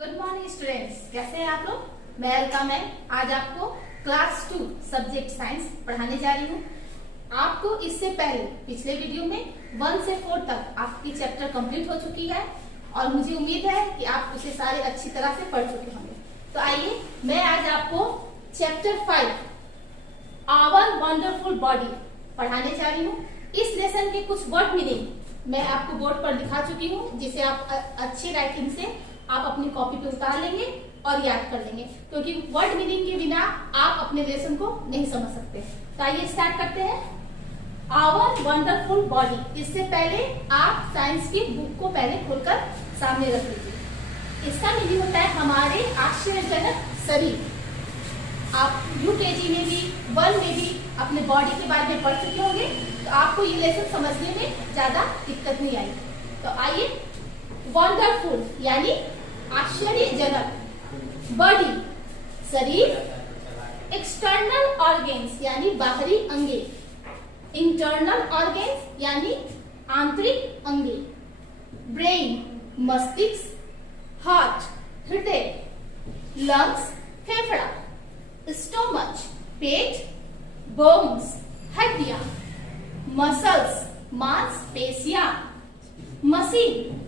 Good morning students, कैसे हैं आप लोग। मैं अलका मैम आज आपको क्लास 2 सब्जेक्ट साइंस पढ़ाने जा रही हूँ। आपको इससे पहले पिछले वीडियो में 1 से 4 तक आपकी चैप्टर कंप्लीट हो चुकी है और मुझे उम्मीद है कि आप उसे सारे अच्छी तरह से पढ़ चुके होंगे। तो आइए मैं आज आपको चैप्टर 5 आवर वंडरफुल बॉडी पढ़ाने जा रही हूँ। इस लेसन के कुछ वर्ड मीनिंग मैं आपको बोर्ड पर दिखा चुकी हूँ, जिसे आप अच्छी राइटिंग से आप अपनी कॉपी पे उतार लेंगे और याद कर लेंगे, क्योंकि वर्ड मीनिंग के बिना आप अपने लेसन को नहीं समझ सकते। तो आइए स्टार्ट करते हैं। Our wonderful body. इससे पहले आप साइंस की बुक को पहले खोलकर सामने रख लीजिए। इसका मीनिंग होता है हमारे आश्चर्यजनक शरीर। आप यूकेजी में भी 1 में भी अपने बॉडी के बारे में पढ़ चुके होंगे, तो आपको ये लेसन समझने में ज्यादा दिक्कत नहीं आई। तो आइए, वंडरफुल यानी आश्चर्यजनक, बॉडी शरीर, एक्सटर्नल ऑर्गेन्स यानी बाहरी अंगे, इंटरनल ऑर्गेन्स यानी आंतरिक अंगे, ब्रेन मस्तिष्क, हार्ट हृदय, लंग्स फेफड़ा, स्टोमच पेट, बोन्स हड्डियां, मसल्स मांसपेशियां, मशीन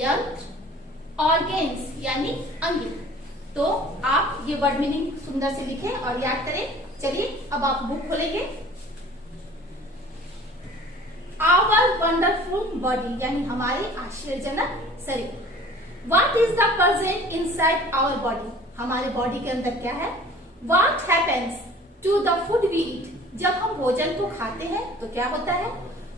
यंत्र, ऑर्गेन्स यानी अंग। तो आप ये वर्ड मीनिंग सुंदर से लिखें और याद करें। चलिए अब आप बुक खोलेंगे। आवर वंडरफुल बॉडी यानी हमारे आश्चर्यजनक शरीर। What is the present inside our body. हमारे बॉडी के अंदर क्या है। What happens to the food we eat. जब हम भोजन को खाते हैं तो क्या होता है।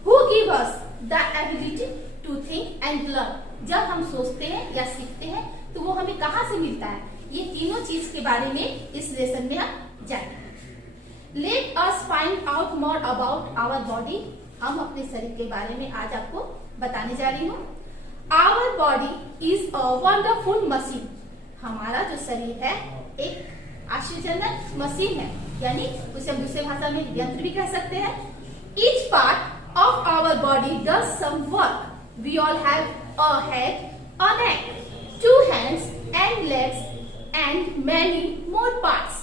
Who give us the ability to think and learn. जब हम सोचते हैं या सीखते हैं तो वो हमें कहाँ से मिलता है। ये तीनों चीज के बारे में इस लेसन में हम जानेंगे। Let us find out more about our body. हम अपने शरीर के बारे में आज आपको बताने जा रही हूँ। Our body is a wonderful machine. हमारा जो शरीर है एक आश्चर्यजनक मशीन है, यानी उसे हम दूसरे भाषा में यंत्र भी कह सकते हैं। Each part of our body does some work. We all have a head, a neck, 2 hands and legs and many more parts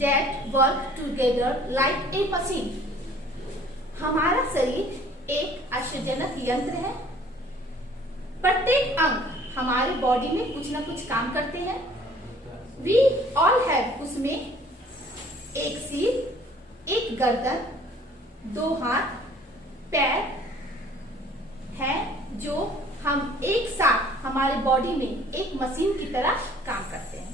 that work together like a machine. हमारा शरीर एक आश्चर्यजनक यंत्र है। प्रत्येक अंग हमारे बॉडी में कुछ न कुछ काम करते हैं। We all have उसमें एक सिर, एक गर्दन, 2 हाथ, पैर है, जो हम एक साथ हमारे बॉडी में एक मशीन की तरह काम करते हैं।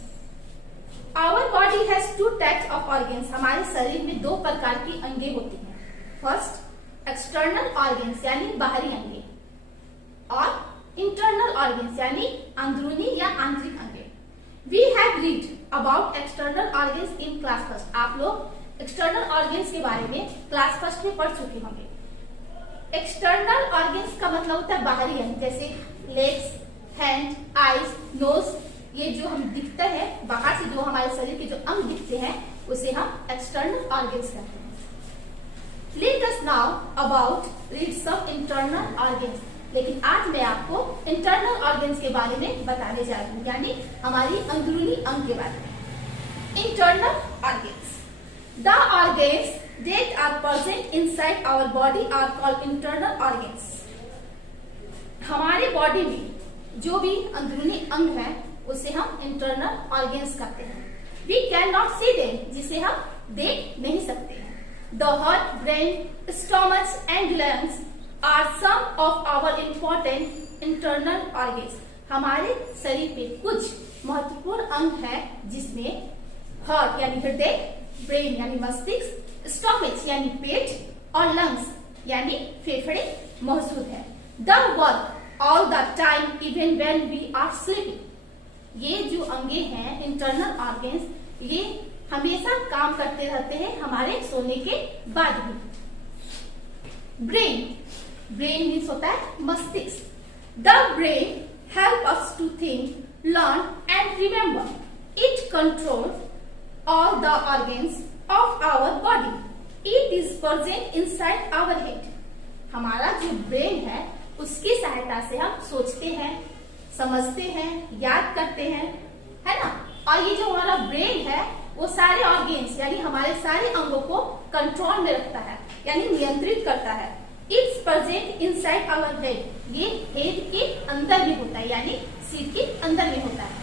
Our body has 2 types of organs. हमारे शरीर में 2 प्रकार की अंगे होती हैं। फर्स्ट एक्सटर्नल ऑर्गेन्स यानी बाहरी अंगे, और इंटरनल ऑर्गेन्स यानी अंदरूनी या आंतरिक अंगे। We have read about external organs in class first. आप लोग एक्सटर्नल ऑर्गेन्स के बारे में क्लास फर्स्ट में पढ़ चुके होंगे। एक्सटर्नल ऑर्गेन्स का मतलब होता है बाहरी अंग, जैसे लेग्स, हैंड, आईज, नोज। ये जो हम दिखते हैं बाहर से, जो हमारे शरीर के जो अंग दिखते हैं उसे हम एक्सटर्नल ऑर्गेन्स कहते हैं। Let us now about read some internal organs. लेकिन आज मैं आपको इंटरनल ऑर्गेन्स के बारे में बताने जा रही हूँ, यानी हमारी अंदरूनी अंग के बारे में। Internal organs. The organs that are present inside our body are called internal organs. हमारे बॉडी में जो भी अंदरूनी अंग है उसे हम इंटरनल ऑर्गेन्स कहते हैं। We cannot see them, जिसे हम देख नहीं सकते हैं। The heart, brain, stomach and lungs are some of our important internal organs. हमारे शरीर पे कुछ महत्वपूर्ण अंग है, जिसमें हार्ट यानी हृदय, ब्रेन यानी मस्तिष्क, स्टोमच यानी पेट और लंग्स यानी फेफड़े मौजूद है। The work all the time even when we are sleeping. ये जो अंगे हैं इंटरनल ऑर्गेन्स, ये हमेशा काम करते रहते हैं हमारे सोने के बाद भी। ब्रेन मीन्स होता है मस्तिष्क। The brain help us to think, learn and remember. It control all the organs of our body. It is present inside our head. हमारा जो ब्रेन है उसकी सहायता से हम सोचते हैं, समझते हैं, याद करते हैं और ये जो हमारा ब्रेन है वो सारे ऑर्गेन्स यानी हमारे सारे अंगों को कंट्रोल में रखता है यानी नियंत्रित करता है। It's present inside our head, ये हेड के अंदर भी होता है यानी सिर के अंदर में होता है।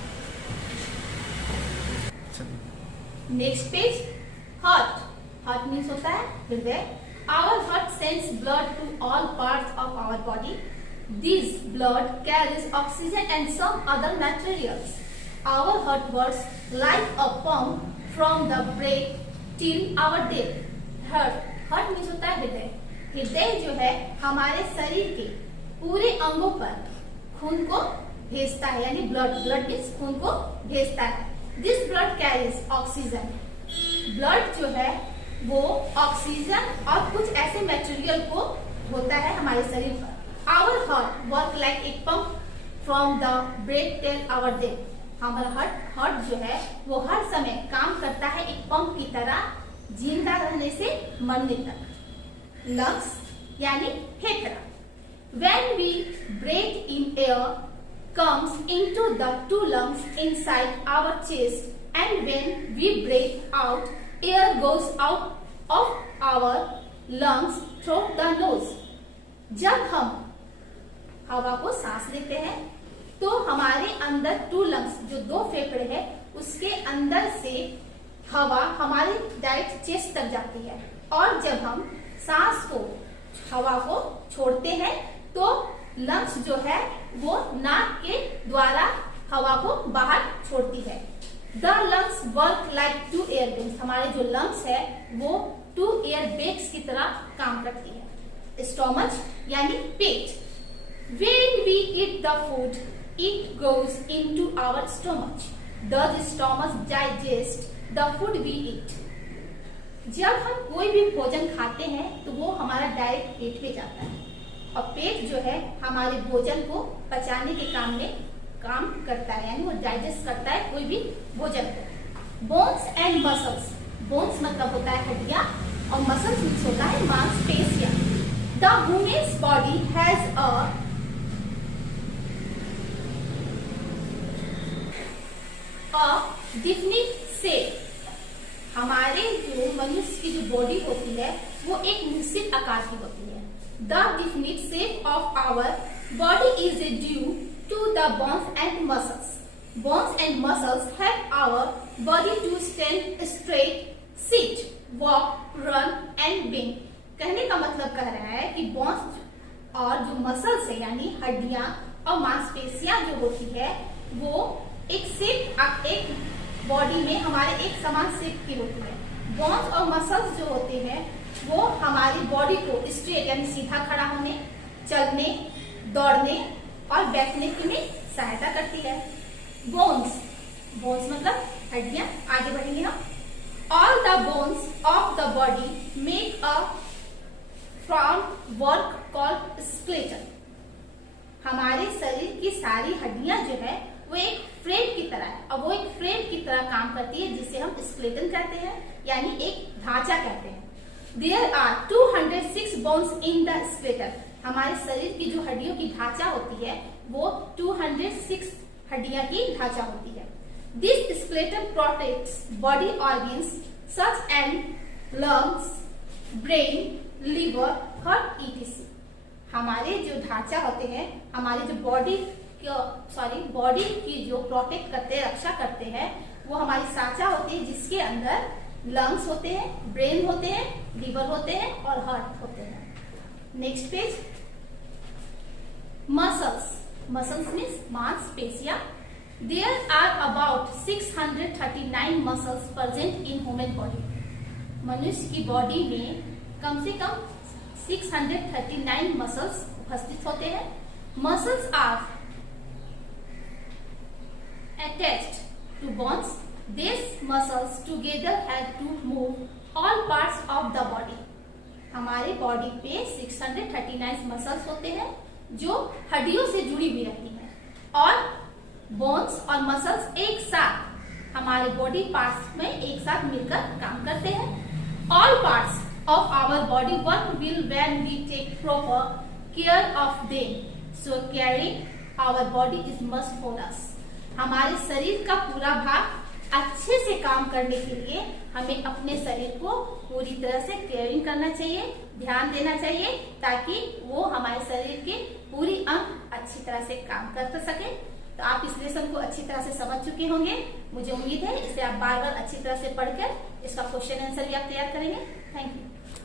Next page, heart. Heart means होता है हृदय। Our heart sends blood to all parts of our body. This blood carries oxygen and some other materials. Our heart works like a pump from the brain till our death. Heart means होता है हृदय। हृदय जो है हमारे शरीर के पूरे अंगों पर खून को भेजता है यानी ब्लड मीन्स खून को भेजता है। This blood carries oxygen, blood जो है वो ऑक्सीजन और कुछ ऐसे मटेरियल को होता है हमारे शरीर पर। Our heart work like a pump from the brain till our death. हमारा हार्ट जो है वो हर समय काम करता है एक पंप की तरह जिंदा रहने से मरने तक। लंग्स यानी फेफड़ा। When we breathe in, air comes into the two lungs inside our chest, and when we breathe out, air goes out of our lungs through the nose. जब हम हवा को सांस लेते हैं तो हमारे अंदर टू लंग्स जो दो फेफड़े हैं उसके अंदर से हवा हमारे डायरेक्ट चेस्ट तक जाती है, और जब हम सांस को हवा को छोड़ते हैं तो लंग्स जो है वो नाक के द्वारा हवा को बाहर छोड़ती है। The lungs work like two air bags, हमारे जो लंग्स है वो टू एयर बैग्स की तरह काम करती है। स्टोमच यानी पेट। When we eat the food, it goes into our stomach. The stomach digests the food we eat. जब हम कोई भी भोजन खाते हैं तो वो हमारा डायरेक्ट पेट पे जाता है, और पेट जो है हमारे भोजन को पचाने के काम में काम करता है यानी वो डाइजेस्ट करता है कोई भी भोजन को। बोन्स एंड मसल्स, बोन्स मतलब होता है हड्डियां और मसल्स मीन्स होता है मांसपेशियां। The women's body has a definite shape. हमारे जो मनुष्य की जो बॉडी होती है वो एक निश्चित आकार की होती है। The definite shape of our body is due to the bones and muscles. Bones and muscles help our body to stand straight, sit, walk, run and bend. कहने का मतलब कह रहा है कि बोन्स और जो मसल्स है यानी हड्डियां और मांसपेशियां जो होती है वो एक शेप, एक बॉडी में हमारे एक समान शेप की होती है। बोन्स और मसल्स जो होते हैं वो हमारी बॉडी को स्ट्रेट यानी सीधा खड़ा होने, चलने, दौड़ने और बैठने की में सहायता करती है। बोन्स, बोन्स मतलब हड्डियां। आगे बढ़ेंगे हम। All the bones of the body make a from work called skeleton. हमारे शरीर की सारी हड्डियां जो है वो एक फ्रेम की तरह है, और वो एक फ्रेम की तरह काम करती है जिसे हम स्केलेटन कहते हैं यानी एक ढांचा कहते हैं। There are 206 bones in the skeleton. हमारे शरीर की जो हड्डियों की ढांचा होती है वो 206 हड्डियां की ढांचा होती है। This skeleton protects body organs such as lungs, brain, liver, heart, etc. हमारे जो ढांचा होते हैं हमारी जो बॉडी की जो प्रोटेक्ट करते हैं, रक्षा करते हैं, वो हमारी सांचा होती है जिसके अंदर लंग्स होते हैं, ब्रेन होते हैं, लिवर होते हैं और हार्ट होते हैं। Next page, muscles. Muscles means मांसपेशियां। There are about 639 muscles present in human body. मनुष्य की बॉडी में कम से कम 639 मसल्स उपस्थित होते हैं। Muscles are attached to bones. These muscles together help to move all parts of the body. हमारे body पे 639 मसल्स होते हैं जो हड्डियों से जुड़ी हुई रहती हैं, और बोन्स और मसल्स एक साथ हमारे बॉडी पार्ट्स में एक साथ मिलकर काम करते हैं। All parts of our body work well when we take proper care of them. So caring our body is must for us. हमारे शरीर का पूरा भाग अच्छे से काम करने के लिए हमें अपने शरीर को पूरी तरह से केयरिंग करना चाहिए, ध्यान देना चाहिए, ताकि वो हमारे शरीर के पूरी अंग अच्छी तरह से काम कर सके। तो आप इस लेसन को अच्छी तरह से समझ चुके होंगे, मुझे उम्मीद है। इसे आप बार बार अच्छी तरह से पढ़कर इसका क्वेश्चन आंसर भी आप तैयार करेंगे। Thank you.